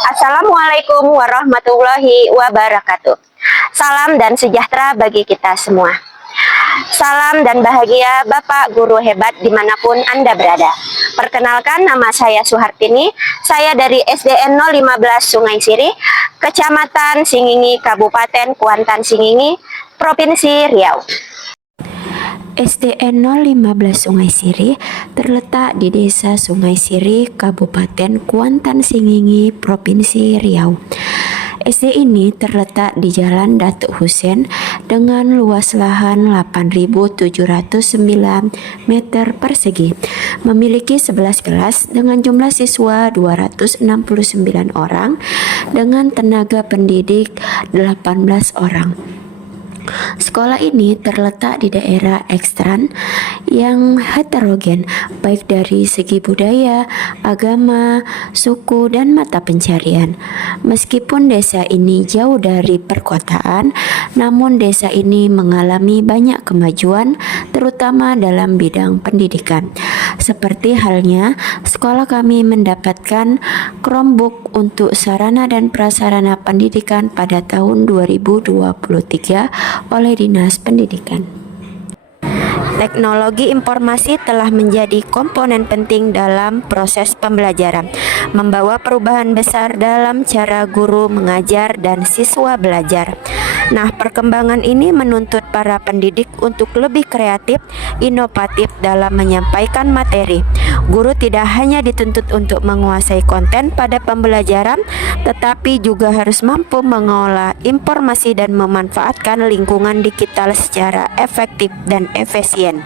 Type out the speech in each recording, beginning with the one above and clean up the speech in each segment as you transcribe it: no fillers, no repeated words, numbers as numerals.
Assalamualaikum warahmatullahi wabarakatuh. Salam dan sejahtera bagi kita semua. Salam dan bahagia Bapak Guru hebat dimanapun Anda berada. Perkenalkan, nama saya Suhartini. Saya dari SDN 015 Sungai Siri, Kecamatan Singingi, Kabupaten Kuantan Singingi, Provinsi Riau. SDN 015 Sungai Siri terletak di Desa Sungai Siri, Kabupaten Kuantan Singingi, Provinsi Riau. SD ini terletak di Jalan Datuk Husein dengan luas lahan 8.709 meter persegi. Memiliki 11 kelas dengan jumlah siswa 269 orang dengan tenaga pendidik 18 orang. Sekolah ini terletak di daerah ekstran yang heterogen, baik dari segi budaya, agama, suku, dan mata pencarian. Meskipun desa ini jauh dari perkotaan, namun desa ini mengalami banyak kemajuan, terutama dalam bidang pendidikan. Seperti halnya, sekolah kami mendapatkan Chromebook untuk sarana dan prasarana pendidikan pada tahun 2023 oleh Dinas Pendidikan. Teknologi informasi telah menjadi komponen penting dalam proses pembelajaran, membawa perubahan besar dalam cara guru mengajar dan siswa belajar. Nah, perkembangan ini menuntut para pendidik untuk lebih kreatif, inovatif dalam menyampaikan materi. Guru tidak hanya dituntut untuk menguasai konten pada pembelajaran, tetapi juga harus mampu mengolah informasi dan memanfaatkan lingkungan digital secara efektif dan efisien.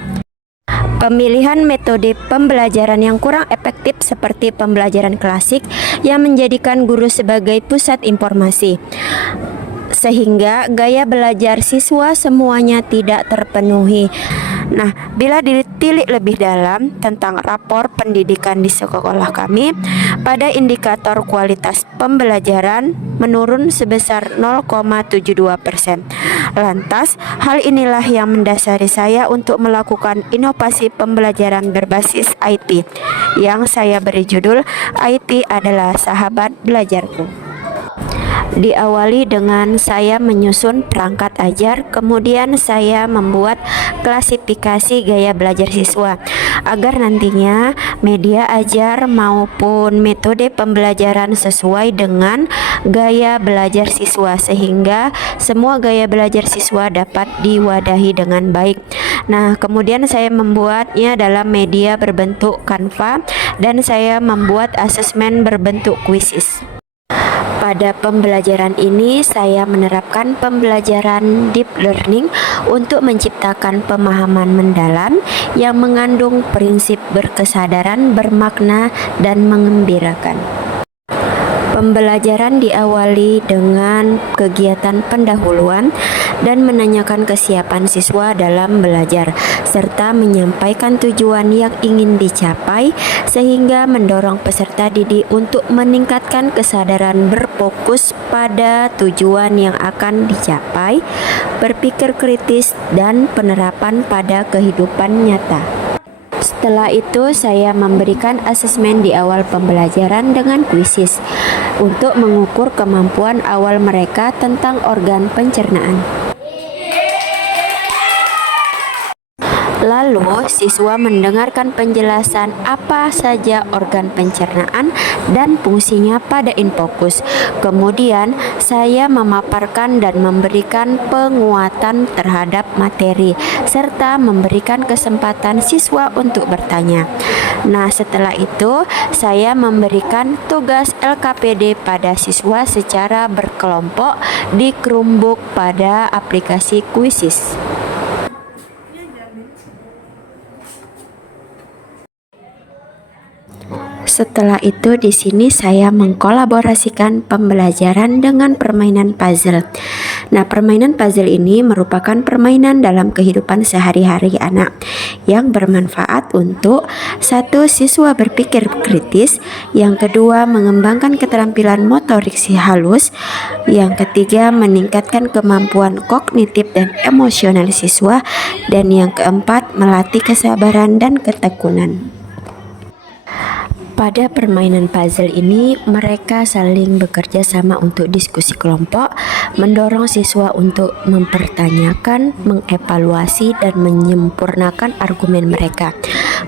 Pemilihan metode pembelajaran yang kurang efektif seperti pembelajaran klasik yang menjadikan guru sebagai pusat informasi, sehingga gaya belajar siswa semuanya tidak terpenuhi. Nah, bila ditilik lebih dalam tentang rapor pendidikan di sekolah kami, pada indikator kualitas pembelajaran menurun sebesar 0,72%. Lantas, hal inilah yang mendasari saya untuk melakukan inovasi pembelajaran berbasis IT, yang saya beri judul IT adalah sahabat belajarku. Diawali dengan saya menyusun perangkat ajar, kemudian saya membuat klasifikasi gaya belajar siswa agar nantinya media ajar maupun metode pembelajaran sesuai dengan gaya belajar siswa, sehingga semua gaya belajar siswa dapat diwadahi dengan baik. Nah, kemudian saya membuatnya dalam media berbentuk Canva dan saya membuat asesmen berbentuk kuisis. Pada pembelajaran ini, saya menerapkan pembelajaran deep learning untuk menciptakan pemahaman mendalam yang mengandung prinsip berkesadaran, bermakna, dan mengembirakan. Pembelajaran diawali dengan kegiatan pendahuluan dan menanyakan kesiapan siswa dalam belajar, serta menyampaikan tujuan yang ingin dicapai, sehingga mendorong peserta didik untuk meningkatkan kesadaran berfokus pada tujuan yang akan dicapai, berpikir kritis, dan penerapan pada kehidupan nyata. Setelah itu, saya memberikan asesmen di awal pembelajaran dengan kuisis untuk mengukur kemampuan awal mereka tentang organ pencernaan. Lalu, siswa mendengarkan penjelasan apa saja organ pencernaan dan fungsinya pada infokus. Kemudian, saya memaparkan dan memberikan penguatan terhadap materi, serta memberikan kesempatan siswa untuk bertanya. Nah, setelah itu, saya memberikan tugas LKPD pada siswa secara berkelompok di Chromebook pada aplikasi kuisis. Setelah itu, di sini saya mengkolaborasikan pembelajaran dengan permainan puzzle. Nah, permainan puzzle ini merupakan permainan dalam kehidupan sehari-hari anak yang bermanfaat untuk satu, siswa berpikir kritis, yang kedua, mengembangkan keterampilan motorik halus, yang ketiga, meningkatkan kemampuan kognitif dan emosional siswa, dan yang keempat, melatih kesabaran dan ketekunan. Pada permainan puzzle ini, mereka saling bekerja sama untuk diskusi kelompok, mendorong siswa untuk mempertanyakan, mengevaluasi, dan menyempurnakan argumen mereka,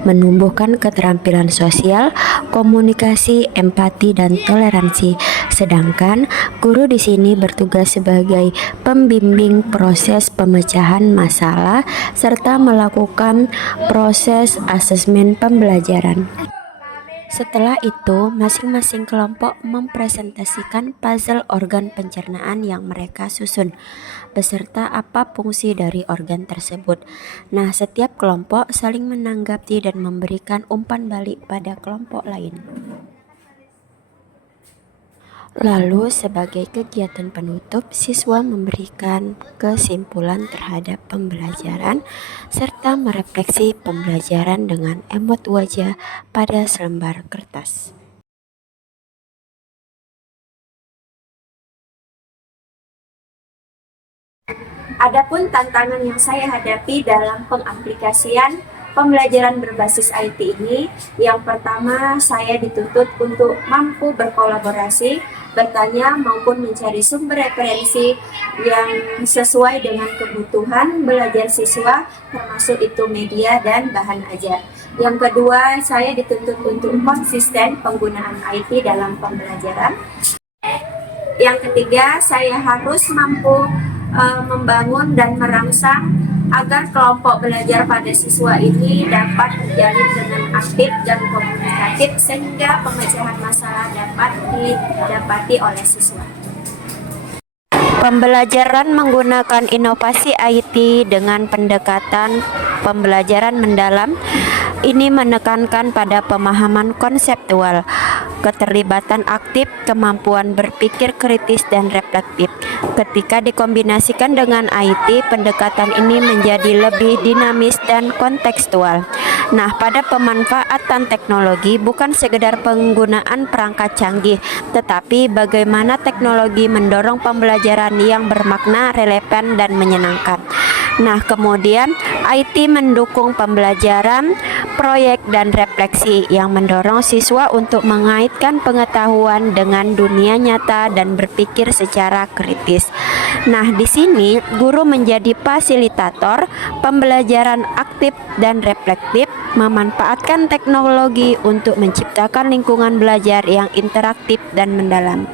menumbuhkan keterampilan sosial, komunikasi, empati, dan toleransi. Sedangkan guru di sini bertugas sebagai pembimbing proses pemecahan masalah serta melakukan proses asesmen pembelajaran. Setelah itu, masing-masing kelompok mempresentasikan puzzle organ pencernaan yang mereka susun, beserta apa fungsi dari organ tersebut. Nah, setiap kelompok saling menanggapi dan memberikan umpan balik pada kelompok lain. Lalu, sebagai kegiatan penutup, siswa memberikan kesimpulan terhadap pembelajaran serta merefleksi pembelajaran dengan emot wajah pada selembar kertas. Adapun tantangan yang saya hadapi dalam pengaplikasian pembelajaran berbasis IT ini, yang pertama saya dituntut untuk mampu berkolaborasi, bertanya maupun mencari sumber referensi yang sesuai dengan kebutuhan belajar siswa, termasuk itu media dan bahan ajar. Yang kedua, saya dituntut untuk konsisten penggunaan IT dalam pembelajaran. Yang ketiga, saya harus mampu membangun dan merangsang agar kelompok belajar pada siswa ini dapat terjalin dengan aktif dan komunikatif sehingga pemecahan masalah dapat didapati oleh siswa. Pembelajaran menggunakan inovasi IT dengan pendekatan pembelajaran mendalam ini menekankan pada pemahaman konseptual, keterlibatan aktif, kemampuan berpikir kritis dan reflektif. Ketika dikombinasikan dengan IT, pendekatan ini menjadi lebih dinamis dan kontekstual. Nah, pada pemanfaatan teknologi bukan sekedar penggunaan perangkat canggih, tetapi bagaimana teknologi mendorong pembelajaran yang bermakna, relevan, dan menyenangkan. Nah, kemudian IT mendukung pembelajaran, proyek, dan refleksi yang mendorong siswa untuk mengaitkan pengetahuan dengan dunia nyata dan berpikir secara kritis. Nah, di sini guru menjadi fasilitator pembelajaran aktif dan reflektif, memanfaatkan teknologi untuk menciptakan lingkungan belajar yang interaktif dan mendalam.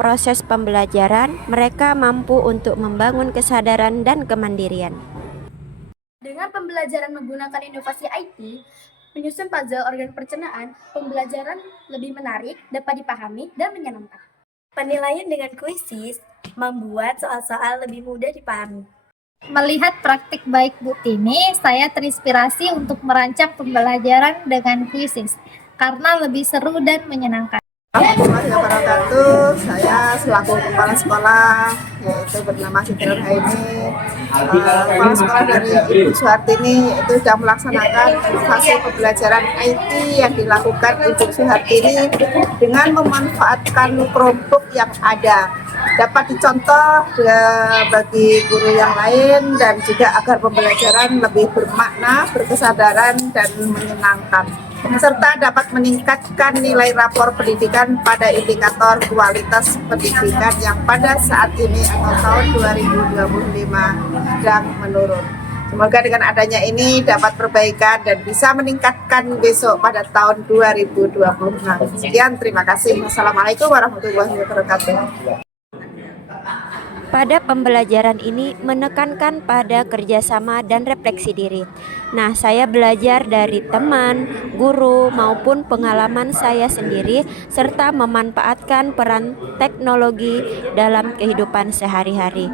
Proses pembelajaran, mereka mampu untuk membangun kesadaran dan kemandirian. Dengan pembelajaran menggunakan inovasi IT, menyusun puzzle organ pencernaan, pembelajaran lebih menarik, dapat dipahami, dan menyenangkan. Penilaian dengan kuisis membuat soal-soal lebih mudah dipahami. Melihat praktik baik Bu Tini, saya terinspirasi untuk merancang pembelajaran dengan kuisis, karena lebih seru dan menyenangkan. Warahmatullahi wabarakatuh. Saya selaku kepala sekolah yaitu bernama Siti Nurhaini. Kepala sekolah dari Ibu Suhartini yaitu sudah melaksanakan inovasi pembelajaran IT yang dilakukan Ibu Suhartini dengan memanfaatkan Chromebook yang ada, dapat dicontoh bagi guru yang lain dan juga agar pembelajaran lebih bermakna, berkesadaran, dan menyenangkan, serta dapat meningkatkan nilai rapor pendidikan pada indikator kualitas pendidikan yang pada saat ini atau tahun 2025 sedang menurun. Semoga dengan adanya ini dapat perbaikan dan bisa meningkatkan besok pada tahun 2026. Sekian, terima kasih. Wassalamualaikum warahmatullahi wabarakatuh. Pada pembelajaran ini menekankan pada kerjasama dan refleksi diri. Nah, saya belajar dari teman, guru, maupun pengalaman saya sendiri, serta memanfaatkan peran teknologi dalam kehidupan sehari-hari.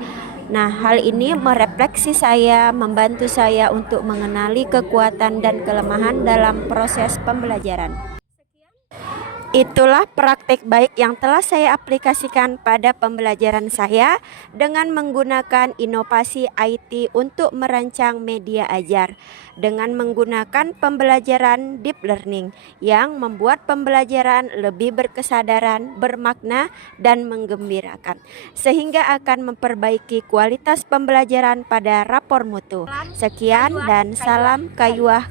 Nah, hal ini merefleksi saya, membantu saya untuk mengenali kekuatan dan kelemahan dalam proses pembelajaran. Itulah praktik baik yang telah saya aplikasikan pada pembelajaran saya dengan menggunakan inovasi IT untuk merancang media ajar dengan menggunakan pembelajaran deep learning yang membuat pembelajaran lebih berkesadaran, bermakna, dan menggembirakan sehingga akan memperbaiki kualitas pembelajaran pada rapor mutu. Sekian dan salam kayuah.